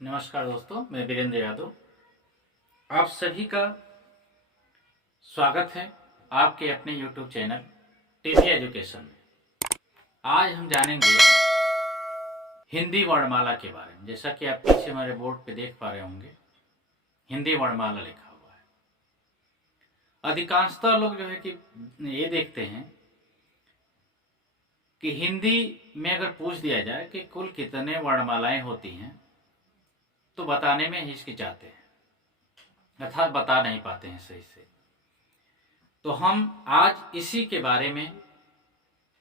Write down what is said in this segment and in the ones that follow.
नमस्कार दोस्तों, मैं वीरेंद्र यादव। आप सभी का स्वागत है आपके अपने YouTube चैनल टीवी एजुकेशन में। आज हम जानेंगे हिंदी वर्णमाला के बारे में। जैसा कि आप पीछे हमारे बोर्ड पे देख पा रहे होंगे, हिंदी वर्णमाला लिखा हुआ है। अधिकांशतः लोग जो है कि ये देखते हैं कि हिंदी में अगर पूछ दिया जाए कि कुल कितने वर्णमालाएं होती हैं तो बताने में हिचकिचाते हैं, अर्थात बता नहीं पाते हैं सही से। तो हम आज इसी के बारे में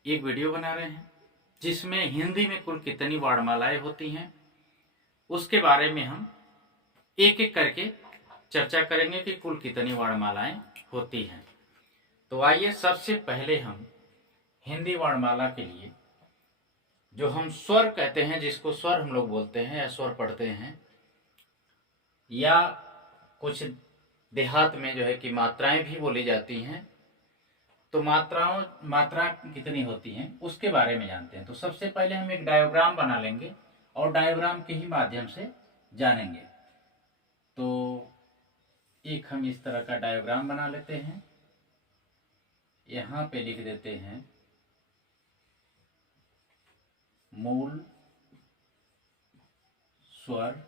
एक वीडियो बना रहे हैं जिसमें हिंदी में कुल कितनी वर्णमालाएं होती हैं उसके बारे में हम एक एक करके चर्चा करेंगे कि कुल कितनी वर्णमालाएं होती हैं। तो आइए सबसे पहले हम हिंदी वर्णमाला के लिए जो हम स्वर कहते हैं, जिसको स्वर हम लोग बोलते हैं या स्वर पढ़ते हैं, या कुछ देहात में जो है कि मात्राएं भी बोली जाती हैं, तो मात्रा कितनी होती हैं उसके बारे में जानते हैं। तो सबसे पहले हम एक डायग्राम बना लेंगे और डायग्राम के ही माध्यम से जानेंगे। तो एक हम इस तरह का डायग्राम बना लेते हैं। यहाँ पे लिख देते हैं मूल स्वर,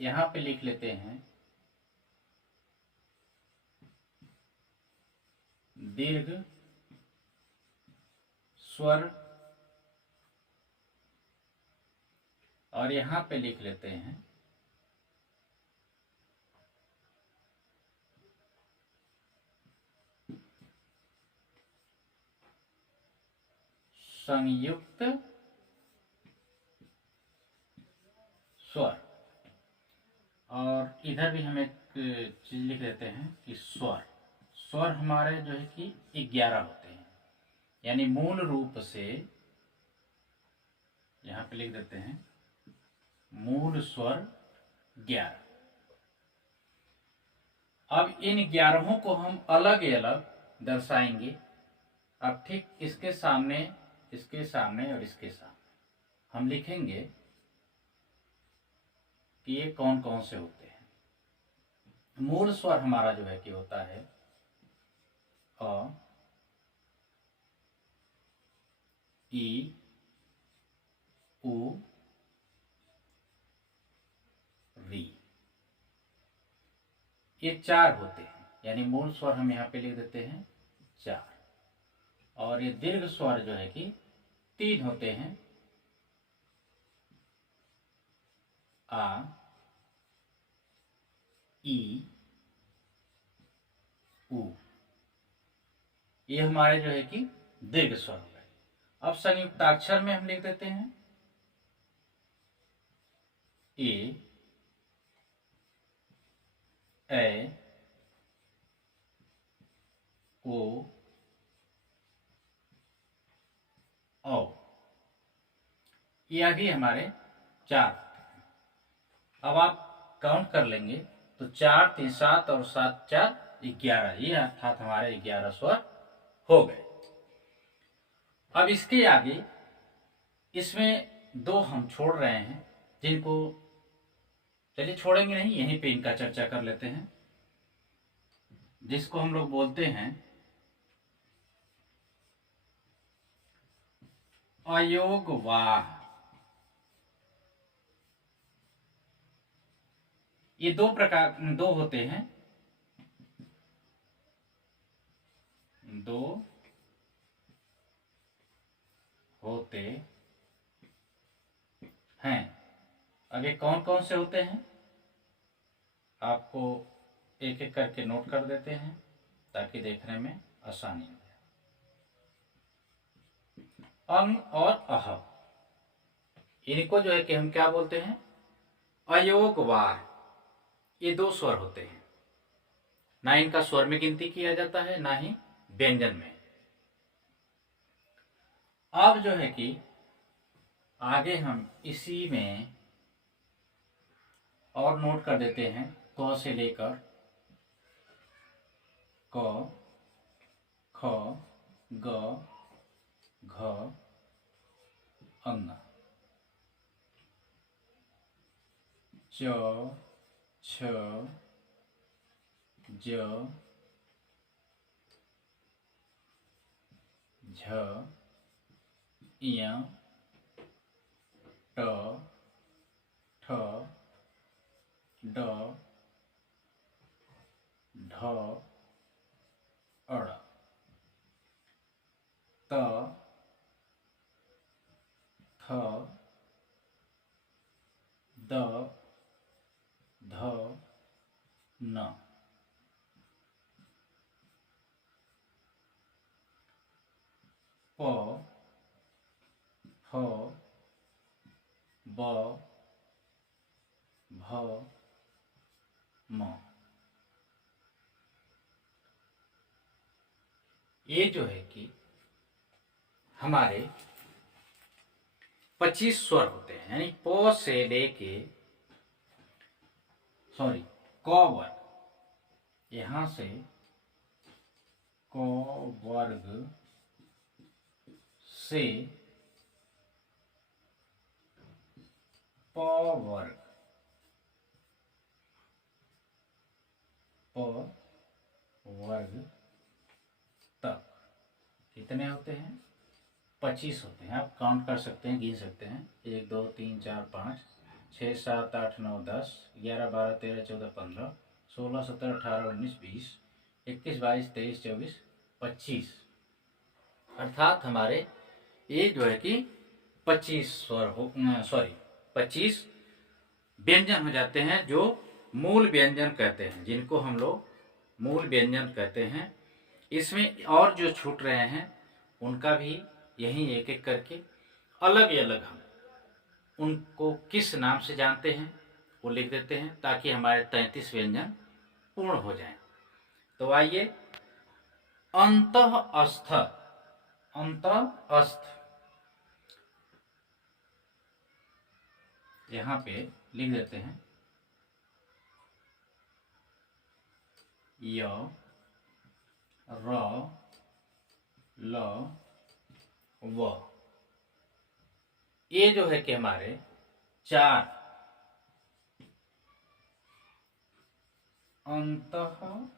यहाँ पे लिख लेते हैं दीर्घ स्वर, और यहाँ पे लिख लेते हैं संयुक्त स्वर। और इधर भी हम एक चीज लिख देते हैं कि स्वर हमारे जो है कि 11 होते हैं, यानी मूल रूप से यहाँ पे लिख देते हैं मूल स्वर 11। अब इन 11 को हम अलग अलग दर्शाएंगे। अब ठीक इसके सामने और इसके सामने हम लिखेंगे कि ये कौन कौन से होते हैं। मूल स्वर हमारा जो है कि होता है अ, ई, उ, री। ये 4 होते हैं, यानी मूल स्वर हम यहाँ पे लिख देते हैं 4। और ये दीर्घ स्वर जो है कि 3 होते हैं, आ, ई, उ। ये हमारे जो है कि दीर्घ स्वर हो गए। अब संयुक्ताक्षर में हम लिख देते हैं ए, ऐ, ओ, औ। यह भी हमारे 4 होते हैं। अब आप काउंट कर लेंगे तो 4 3 7 और 7 4 11, ये अर्थात हमारे 11 स्वर हो गए। अब इसके आगे इसमें 2 हम छोड़ रहे हैं, जिनको चलिए छोड़ेंगे नहीं, यहीं पे इनका चर्चा कर लेते हैं। जिसको हम लोग बोलते हैं अयोगवाह। ये 2 होते हैं, 2 होते हैं। अब ये कौन कौन से होते हैं आपको एक एक करके नोट कर देते हैं ताकि देखने में आसानी हो जाए। अंग और अह, इनको जो है कि हम क्या बोलते हैं, अयोगवाह। ये 2 स्वर होते हैं, ना इनका स्वर में गिनती किया जाता है ना ही व्यंजन में। अब जो है कि आगे हम इसी में और नोट कर देते हैं क से लेकर क, ख, ग, घ, अंग। च छ ज झ य ट ठ ड ढ अड़ त थ द ध न। प फ ब भ म। ये जो है कि हमारे 25 स्वर होते हैं, यानी प से लेके क वर्ग, यहां से क वर्ग से प वर्ग, प वर्ग तक कितने होते हैं? 25 होते हैं। आप काउंट कर सकते हैं, गिन सकते हैं। 1 2 3 4 5 6 7 8 9 10 11 12 13 14 15 16 17 18 19 20 21 22 23 24 25, अर्थात हमारे ये जो है कि 25 स्वर हो 25 व्यंजन हो जाते हैं, जो मूल व्यंजन कहते हैं, जिनको हम लोग मूल व्यंजन कहते हैं। इसमें और जो छूट रहे हैं उनका भी यही एक एक करके अलग अलग हम उनको किस नाम से जानते हैं वो लिख देते हैं, ताकि हमारे 33 व्यंजन पूर्ण हो जाएं। तो आइए, अंतःस्थ, अंतःस्थ यहां पे लिख देते हैं य र ल व। ये जो है कि हमारे 4 अंतःस्थ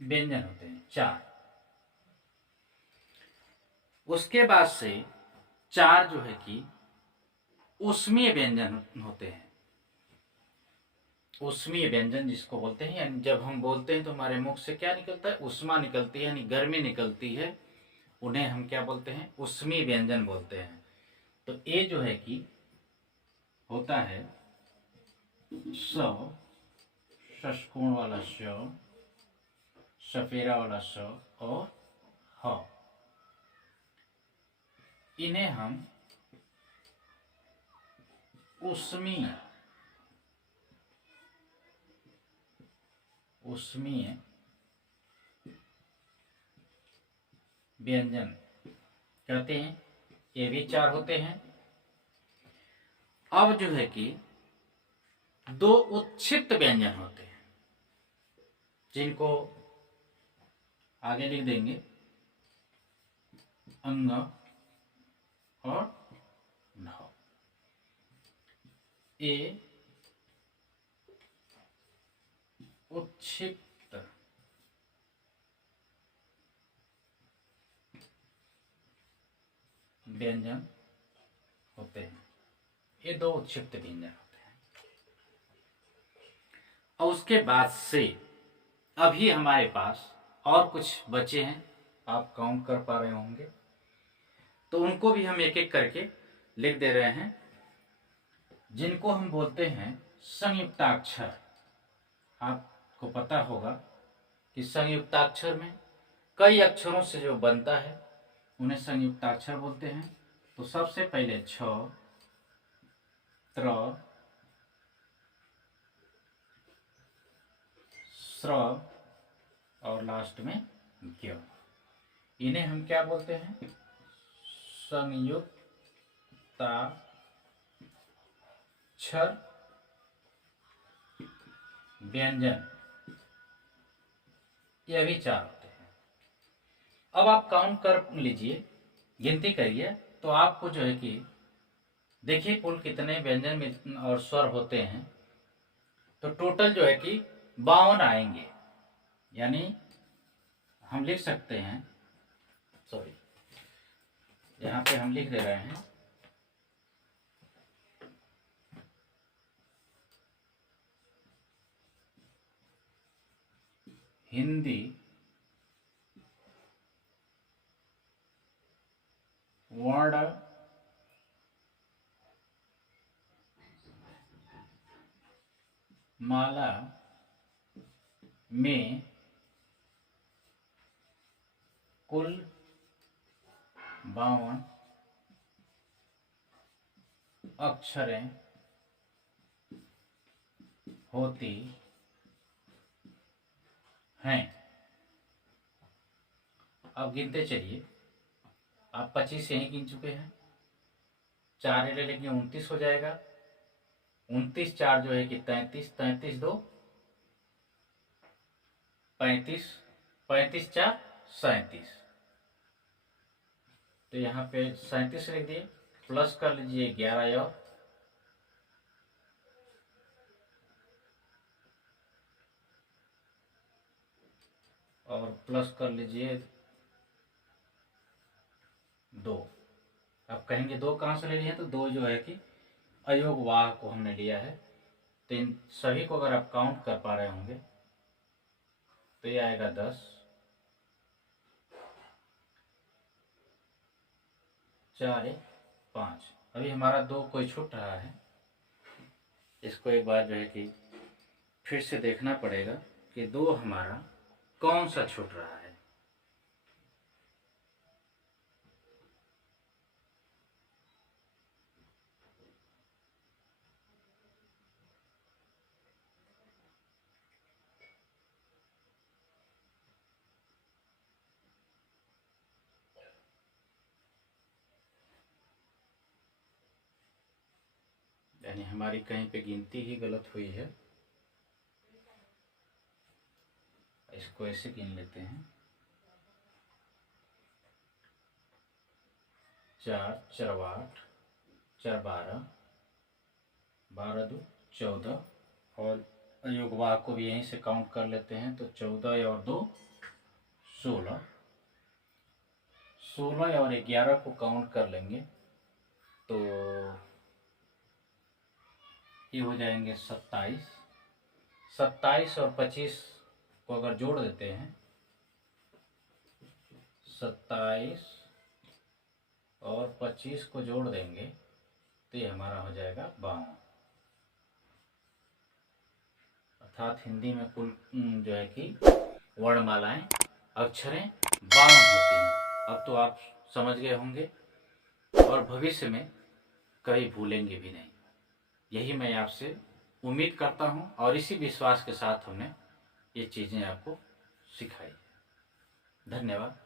व्यंजन होते हैं, 4। उसके बाद से 4 जो है कि ऊष्मीय व्यंजन होते हैं। ऊष्मीय व्यंजन जिसको बोलते हैं, यानी जब हम बोलते हैं तो हमारे मुख से क्या निकलता है? ऊष्मा निकलती है, यानी गर्मी निकलती है। उन्हें हम क्या बोलते हैं? ऊष्मीय व्यंजन बोलते हैं। तो ये जो है कि होता है स, षष्कोण वाला श, सफेरा वाला स और ह। इन्हें हम ऊष्मीय व्यंजन कहते हैं। ये भी 4 होते हैं। अब जो है कि 2 उच्छिष्ट व्यंजन होते हैं, जिनको आगे लिख देंगे अंग और ढ। ए उच्छिष्ट व्यंजन होते हैं। ये 2 उच्छिष्ट व्यंजन होते हैं। और उसके बाद से अभी हमारे पास और कुछ बचे हैं, आप काउंट कर पा रहे होंगे, तो उनको भी हम एक एक करके लिख दे रहे हैं, जिनको हम बोलते हैं संयुक्ताक्षर। आपको पता होगा कि संयुक्ताक्षर में कई अक्षरों से जो बनता है उन्हें संयुक्ताक्षर बोलते हैं। तो सबसे पहले छ, त्र, स्र और लास्ट में ज्ञ। इन्हें हम क्या बोलते हैं? संयुक्ताक्षर व्यंजन। ये भी 4 होते हैं। अब आप काउंट कर लीजिए, गिनती करिए। तो आपको जो है कि देखिए कुल कितने व्यंजन में और स्वर होते हैं, तो टोटल जो है कि 52 आएंगे। यानी हम लिख सकते हैं, सॉरी यहाँ पे हम लिख दे रहे हैं हिंदी वर्ण माला में कुल 52 अक्षरें होती हैं। अब गिनते चलिए, आप 25 यहीं गिन चुके हैं, 4 ले लेंगे 29 हो जाएगा। 29 4 जो है कि 33, 33 2 35, 35 4 37। तो यहाँ पे 37 लिख दिए, प्लस कर लीजिए 11 और प्लस कर लीजिए 2। अब कहेंगे 2 कहाँ से ले लिए हैं, तो 2 जो है कि अयोग वाह को हमने लिया है। तो इन सभी को अगर आप काउंट कर पा रहे होंगे तो ये आएगा 10, 4 5। अभी हमारा 2 कोई छूट रहा है, इसको एक बार जो है कि फिर से देखना पड़ेगा कि 2 हमारा कौन सा छूट रहा है। यानी हमारी कहीं पे गिनती ही गलत हुई है। इसको ऐसे गिन लेते हैं, 4 4 8, 4 12, 12 2 14 और अयोग वाह को भी यहीं से काउंट कर लेते हैं। तो 14 और 2 16, 16 और 11 को काउंट कर लेंगे तो ये हो जाएंगे 27। 27 और 25 को अगर जोड़ देते हैं, 27 और 25 को जोड़ देंगे तो ये हमारा हो जाएगा 52। अर्थात हिंदी में कुल जो है कि वर्णमालाएं अक्षरें 52 होती हैं। अब तो आप समझ गए होंगे और भविष्य में कभी भूलेंगे भी नहीं, यही मैं आपसे उम्मीद करता हूं और इसी विश्वास के साथ हमने ये चीज़ें आपको सिखाई। धन्यवाद।